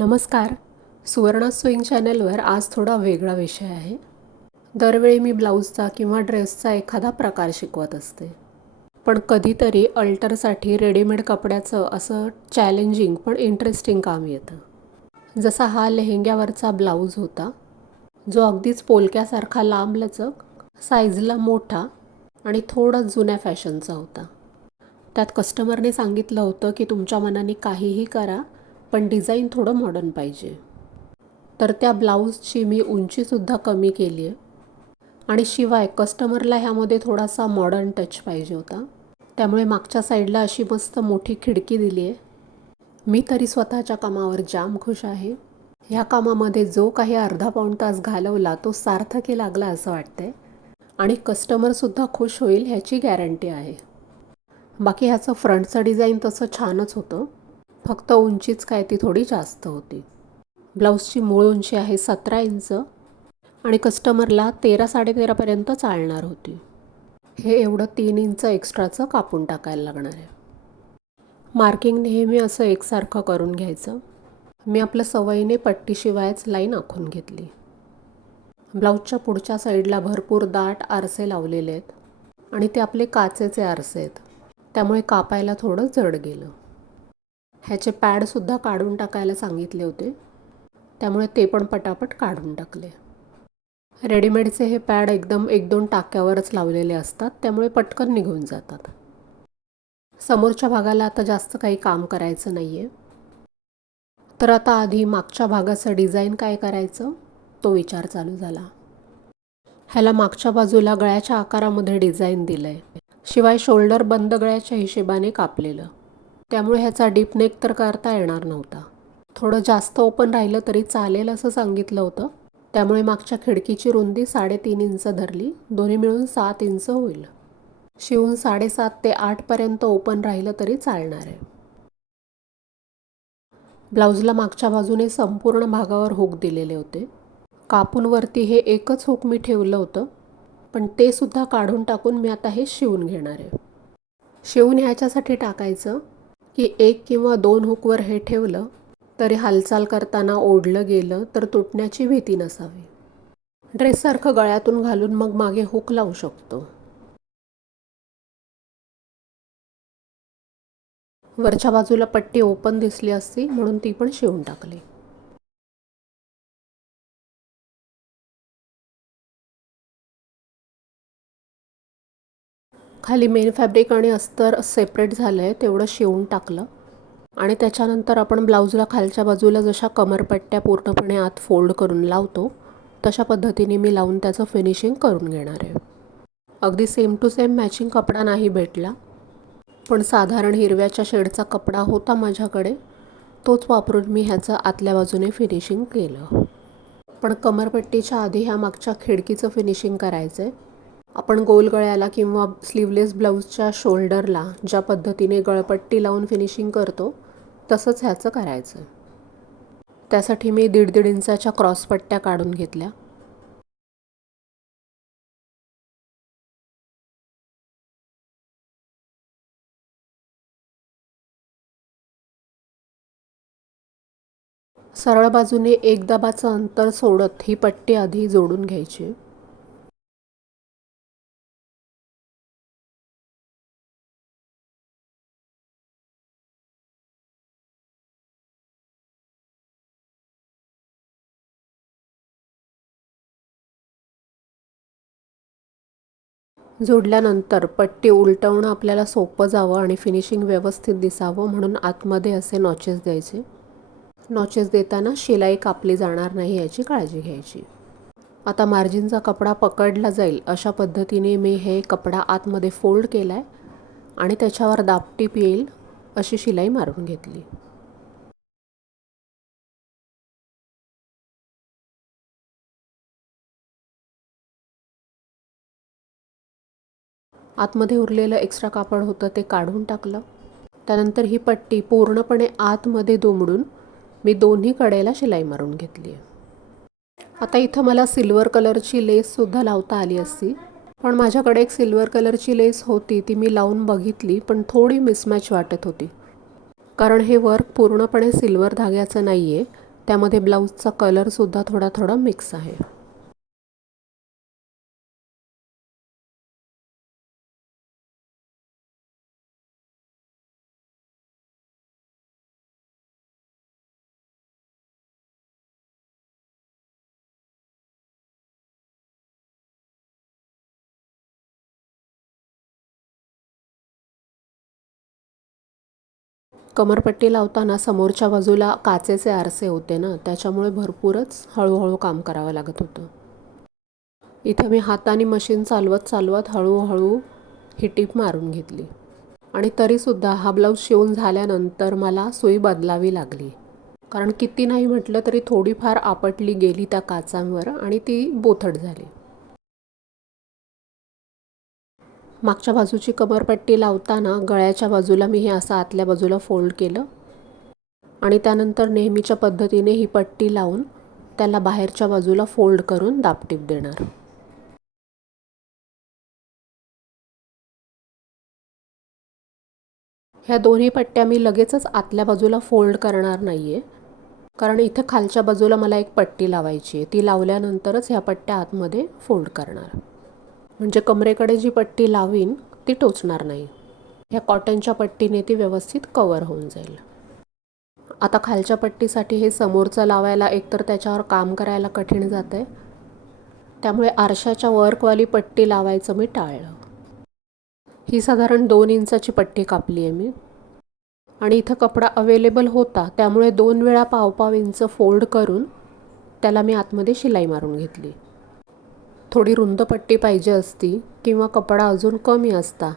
नमस्कार. सुवर्णा स्विंग चॅनलवर आज थोडा वेगळा विषय आहे. दरवेळी मी ब्लाऊजचा किंवा ड्रेसचा एखादा प्रकार शिकवत असते. पण कधीतरी अल्टरसाठी रेडीमेड कपड्याचं असं चॅलेंजिंग पण इंटरेस्टिंग काम येतं. जसा हा लेहेंग्यावरचा ब्लाऊज होता जो अगदीच पोलक्यासारखा लांबलचक साईजला मोठा आणि थोडा जुन्या फॅशनचा होता. त्यात कस्टमरने सांगितलं होतं की तुमच्या मनाने काहीही करा पण डिझाईन थोडं मॉडर्न पाहिजे. तर त्या ब्लाऊजची मी उंचीसुद्धा कमी केली आहे. आणि शिवाय कस्टमरला ह्यामध्ये थोडासा मॉडर्न टच पाहिजे होता. त्यामुळे मागच्या साईडला अशी मस्त मोठी खिडकी दिली आहे. मी तरी स्वतःच्या कामावर जाम खुश आहे. ह्या कामामध्ये जो काही अर्धा पाऊण तास घालवला तो सार्थकी लागला असं वाटतंय. आणि कस्टमरसुद्धा खुश होईल ह्याची गॅरंटी आहे. बाकी ह्याचं फ्रंटचं डिझाईन तसं छानच होतं. फक्त उंचीच काय ती थोडी जास्त होती. ब्लाऊजची मूळ उंची आहे सतरा इंच आणि कस्टमरला तेरा साडेतेरापर्यंत चालणार होती. हे एवढं तीन इंच एक्स्ट्राचं कापून टाकायला लागणार आहे. मार्किंग नेहमी असं एकसारखं करून घ्यायचं. मी आपलं सवयीने पट्टीशिवायच लाईन आखून घेतली. ब्लाऊजच्या पुढच्या साईडला भरपूर दाट आरसे लावलेले आहेत आणि ते आपले काचेचे आरसे आहेत. त्यामुळे कापायला थोडं जड गेलं. ह्याचे पॅडसुद्धा काढून टाकायला सांगितले होते. त्यामुळे ते पण पटापट काढून टाकले. रेडीमेडचे हे पॅड एकदम एक दोन टाक्यावरच लावलेले असतात त्यामुळे पटकन निघून जातात. समोरच्या भागाला आता जास्त काही काम करायचं नाही आहे तर आता आधी मागच्या भागाचं डिझाईन काय करायचं? तो विचार चालू झाला. ह्याला मागच्या बाजूला गळ्याच्या आकारामध्ये डिझाईन दिलं आहे शिवाय शोल्डर बंद गळ्याच्या हिशेबाने कापलेलं. त्यामुळे ह्याचा डीप नेक तर करता येणार नव्हता. थोडं जास्त ओपन राहिलं तरी चालेल असं सांगितलं होतं. त्यामुळे मागच्या खिडकीची रुंदी साडेतीन इंच धरली. दोन्ही मिळून सात इंच होईल. शिवून साडेसात ते आठपर्यंत ओपन राहिलं तरी चालणार आहे. ब्लाऊजला मागच्या बाजूने संपूर्ण भागावर हुक दिलेले होते. कापूनवरती हे एकच हुक मी ठेवलं होतं. पण ते सुद्धा काढून टाकून मी आता हे शिवून घेणार आहे. शिवून ह्याच्यासाठी टाकायचं. की एक किंवा दोन हुकवर हे ठेवलं तरी हालचाल करताना ओढलं गेलं तर तुटण्याची भीती नसावी. ड्रेससारखं गळ्यातून घालून मग मागे हुक लावू शकतो. वरच्या बाजूला पट्टी ओपन दिसली असती म्हणून ती पण शिवून टाकली. खाली मेन फॅब्रिक आणि अस्तर सेपरेट झालं आहे तेवढं शिवून टाकलं. आणि त्याच्यानंतर आपण ब्लाऊजला खालच्या बाजूला जशा कमरपट्ट्या पूर्णपणे आत फोल्ड करून लावतो तशा पद्धतीने मी लावून त्याचं फिनिशिंग करून घेणार आहे. अगदी सेम टू सेम मॅचिंग कपडा नाही भेटला पण साधारण हिरव्याच्या शेडचा कपडा होता माझ्याकडे तोच वापरून मी ह्याचं आतल्या बाजूने फिनिशिंग केलं. पण कमरपट्टीच्या आधी ह्या मागच्या खिडकीचं फिनिशिंग करायचं आहे आपण गोल गळ्याला किंवा स्लीवलेस ब्लाऊजच्या शोल्डरला ज्या पद्धतीने गळपट्टी लावून फिनिशिंग करतो तसंच ह्याचं करायचं. त्यासाठी मी दीड दीड इंचाच्या क्रॉसपट्ट्या काढून घेतल्या. सरळ बाजूने एक दाबाचं अंतर सोडत ही पट्टी आधी जोडून घ्यायची. जोडल्यानंतर पट्टी उलटवणं आपल्याला सोपं जावं आणि फिनिशिंग व्यवस्थित दिसावं म्हणून आतमध्ये असे नॉचेस द्यायचे. नॉचेस देताना शिलाई कापली जाणार नाही याची काळजी घ्यायची. आता मार्जिनचा कपडा पकडला जाईल अशा पद्धतीने मी हे कपडा आतमध्ये फोल्ड केला आहे आणि त्याच्यावर दापटीप येईल अशी शिलाई मारून घेतली. आतमध्ये उरलेलं एक्स्ट्रा कापड होतं ते काढून टाकलं. त्यानंतर ही पट्टी पूर्णपणे आतमध्ये दुमडून मी दोन्ही कडेला शिलाई मारून घेतली आहे आता इथं मला सिल्वर कलरची लेससुद्धा लावता आली असती. पण माझ्याकडे एक सिल्वर कलरची लेस होती ती मी लावून बघितली पण थोडी मिसमॅच वाटत होती. कारण हे वर्क पूर्णपणे सिल्वर धाग्याचं नाही आहे त्यामध्ये ब्लाऊजचा कलरसुद्धा थोडा थोडा मिक्स आहे. कमरपट्टी लावताना समोरच्या बाजूला काचेचे आरसे होते ना त्याच्यामुळे भरपूरच हळूहळू काम करावं लागत होतं. इथे मी हाताने मशीन चालवत चालवत हळूहळू ही टीप मारून घेतली. आणि तरीसुद्धा हा ब्लाऊज शिवून झाल्यानंतर मला सुई बदलावी लागली. कारण किती नाही म्हटलं तरी थोडीफार आपटली गेली त्या काचांवर आणि ती बोथट झाली. मागच्या बाजूची कमरपट्टी लावताना गळ्याच्या बाजूला मी हे असं आतल्या बाजूला फोल्ड केलं. आणि त्यानंतर नेहमीच्या पद्धतीने ही पट्टी लावून त्याला बाहेरच्या बाजूला फोल्ड करून दापटीप देणार. ह्या दोन्ही पट्ट्या मी लगेचच आतल्या बाजूला फोल्ड करणार नाही आहे कारण इथं खालच्या बाजूला मला एक पट्टी लावायची आहे. ती लावल्यानंतरच ह्या पट्ट्या आतमध्ये फोल्ड करणार. म्हणजे कमरेकडे जी पट्टी लावीन ती टोचणार नाही. ह्या कॉटनच्या पट्टीने ती व्यवस्थित कवर होऊन जाईल. आता खालच्या पट्टीसाठी हे समोरचं लावायला एकतर त्याच्यावर काम करायला कठीण जातं आहे त्यामुळे आरशाच्या वर्कवाली पट्टी लावायचं मी टाळलं. ही साधारण दोन इंचाची पट्टी कापली आहे मी. आणि इथं कपडा अवेलेबल होता त्यामुळे दोन वेळा पावपाव इंच फोल्ड करून त्याला मी आतमध्ये शिलाई मारून घेतली. थोडी रुंद पट्टी पाहिजे असती किंवा कपडा अजून कमी असता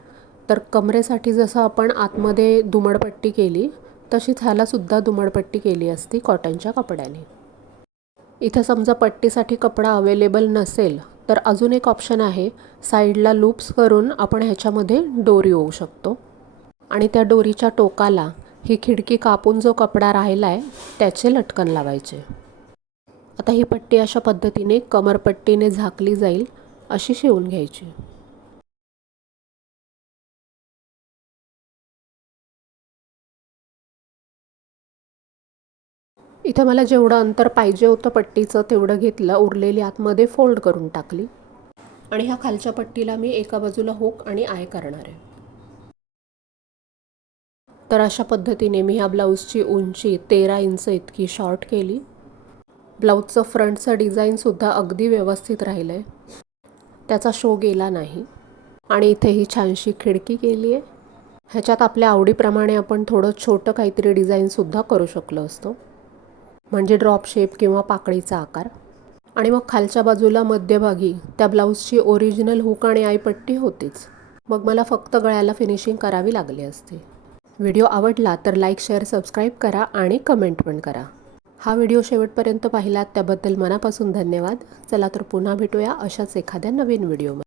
तर कमरेसाठी जसं आपण आतमध्ये दुमडपट्टी केली तशीच ह्यालासुद्धा दुमडपट्टी केली असती कॉटनच्या कपड्याने. इथं समजा पट्टीसाठी कपडा अवेलेबल नसेल तर अजून एक ऑप्शन आहे साईडला लूप्स करून आपण ह्याच्यामध्ये डोरी होऊ शकतो. आणि त्या डोरीच्या टोकाला ही खिडकी कापून जो कपडा राहिला आहे त्याचे लटकन लावायचे. आता ही पट्टी अशा पद्धतीने कमरपट्टीने झाकली जाईल अशी शिवून घ्यायची. इथं मला जेवढं अंतर पाहिजे होतं पट्टीचं तेवढं घेतलं. उरलेली आतमध्ये फोल्ड करून टाकली. आणि ह्या खालच्या पट्टीला मी एका बाजूला होक आणि आय करणार आहे. तर अशा पद्धतीने मी ह्या ब्लाऊजची उंची तेरा इंच इतकी शॉर्ट केली. ब्लाऊजचं फ्रंटचं डिझाईनसुद्धा अगदी व्यवस्थित राहिलं आहे त्याचा शो गेला नाही. आणि इथे ही छानशी खिडकी केली आहे. ह्याच्यात आपल्या आवडीप्रमाणे आपण थोडं छोटं काहीतरी डिझाईनसुद्धा करू शकलो असतो. म्हणजे ड्रॉप शेप किंवा पाकळीचा आकार. आणि मग खालच्या बाजूला मध्यभागी त्या ब्लाऊजची ओरिजिनल हुक आणि आईपट्टी होतीच. मग मला फक्त गळ्याला फिनिशिंग करावी लागली असते. व्हिडिओ आवडला तर लाईक शेअर सबस्क्राईब करा आणि कमेंट पण करा. हा व्हिडिओ शेवटपर्यंत पाहिलात त्याबद्दल मनापासून धन्यवाद. चला तर पुन्हा भेटूया अशाच एखाद्या नवीन व्हिडिओमध्ये.